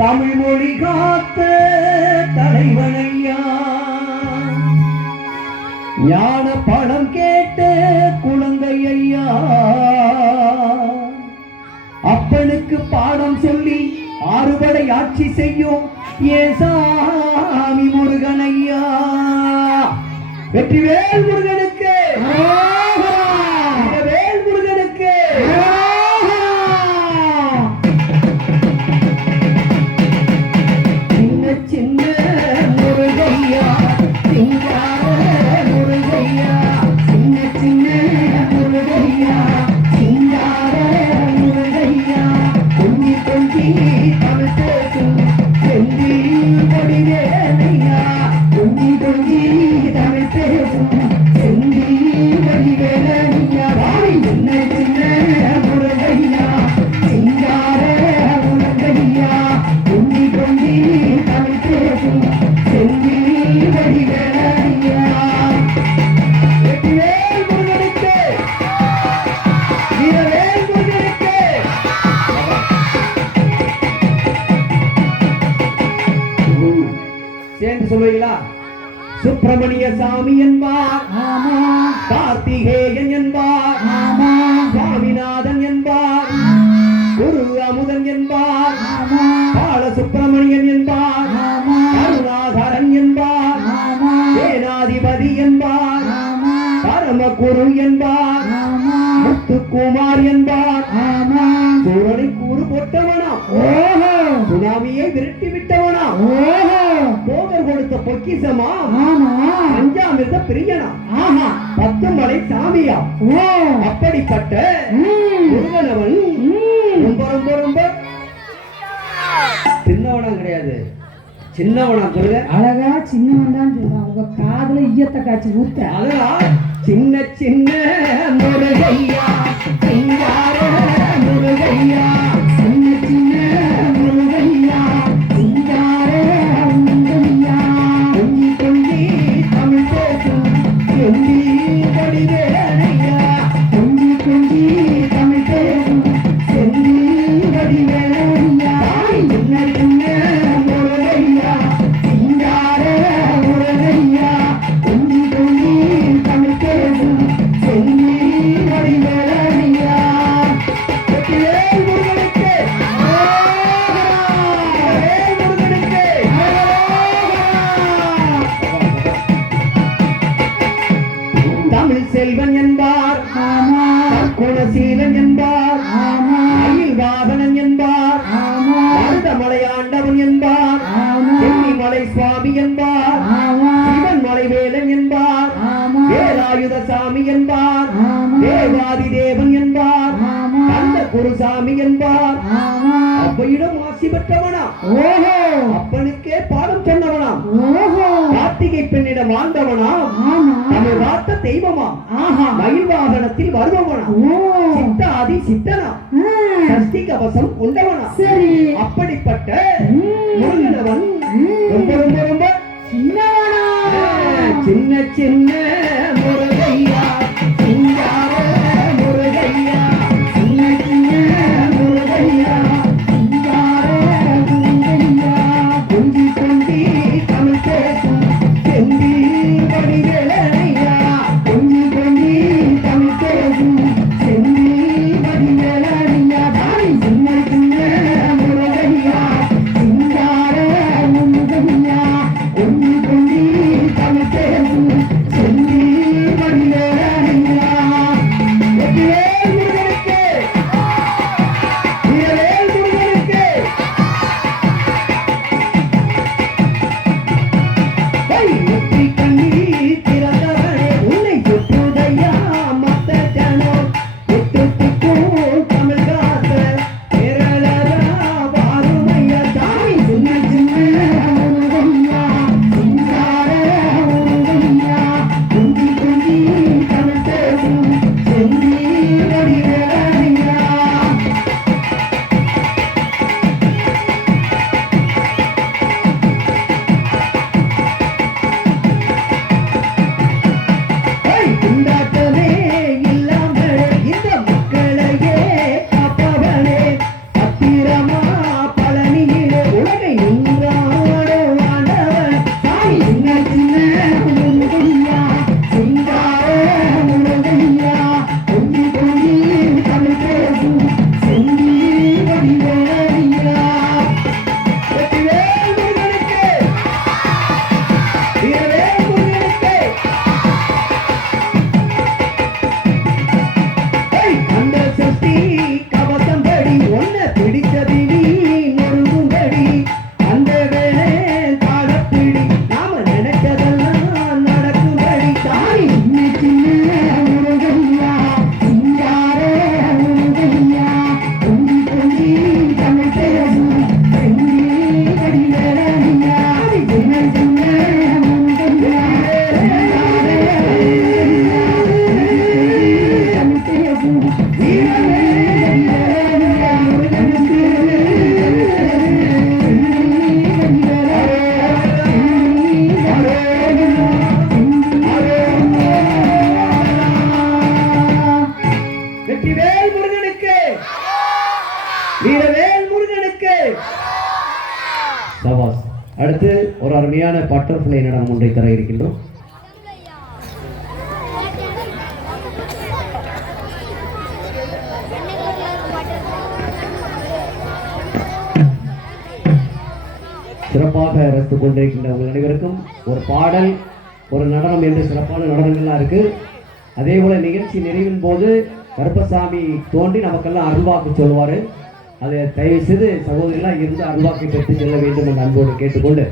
தமிழ் மொழி காத்த தலைவனையா? ஞான படம் கேட்ட குழந்தை ஐயா அப்பனுக்கு பாடம் சொல்லி ஆறுபடை ஆட்சி செய்யும் ஏசாமி முருகனையா? வெற்றிவேல் முருகனுக்கு! சொல்லுவீங்களா? சுப்பிரமணிய சாமி என்பார். கார்த்திகேயன் என்பார். சுவாமிநாதன் என்பார். குரு அமுதன் என்பார். முத்துக்குமார் என்பார். சூழலை கூறு போட்டவனா? சுனாமியை விரட்டி விட்டவனா? போகர் கொடுத்த பொக்கிசமா பஞ்சாமிர்த பிரியனா? பத்து மலை சாமியா? அப்படிப்பட்ட முருகனவன். ரொம்ப ரொம்ப ரொம்ப. சின்னவனா கிடையாது. சின்னவனா சொல்லுங்க அழகா சின்னவன் தான் சொல்றான். உங்க காதுல ஈயத்தை காய்ச்சி ஊத்த அதனால் சின்ன சின்ன முருகையா குணசீலன் என்பார். மயில் வாகனன் என்பார். மருதமலை ஆண்டவன் என்பார். சென்னிமலை சுவாமி என்பார். சிவன் மலைவேலன் என்பார். வேலாயுத சாமி என்பார். தேவாதி தேவன் என்பார். கந்த குருசாமி என்பார். அப்பையிடம் ஆசி பெற்றவனா? ஓஹோ அப்பனுக்கே பாடம் சொன்னவனா ஓஹோ கார்த்திகை பெண்ணிடம் ஆண்டவனா தெய்வமா? ஆஹா. மயில் வாகனத்தில் வருபவனா? ஓ. சித்தாதி சித்தனா? சஷ்டி கவசம் கொண்டவனா? சரி. அப்படிப்பட்ட. முருகனவன். ரொம்ப ரொம்ப ரொம்ப. சின்னவனா. சின்ன சின்ன வெற்றிவேல் முருகனுக்கு. வீரவேல் முருகனுக்கு. சபாஸ் அடுத்து ஒரு அருமையான பட்டர்ஃப்ளை நடனம் ஒன்றை தர இருக்கின்றோம். சிறப்பாக ரசித்துக் கொண்டிருக்கின்ற உங்கள் அனைவருக்கும் ஒரு பாடல் ஒரு நடனம் என்று சிறப்பான நடனங்கள்லாம் இருக்கு. அதே போல நிகழ்ச்சி நிறைவின் போது கருப்பசாமி தோன்றி நமக்கெல்லாம் அருள்வாக்கு சொல்லுவார். அதை தயவு செய்து சகோதரிகளாக இருந்து அருள்வாக்கை பெற்று செல்ல வேண்டும் என்று அன்போடு கேட்டுக்கொண்டு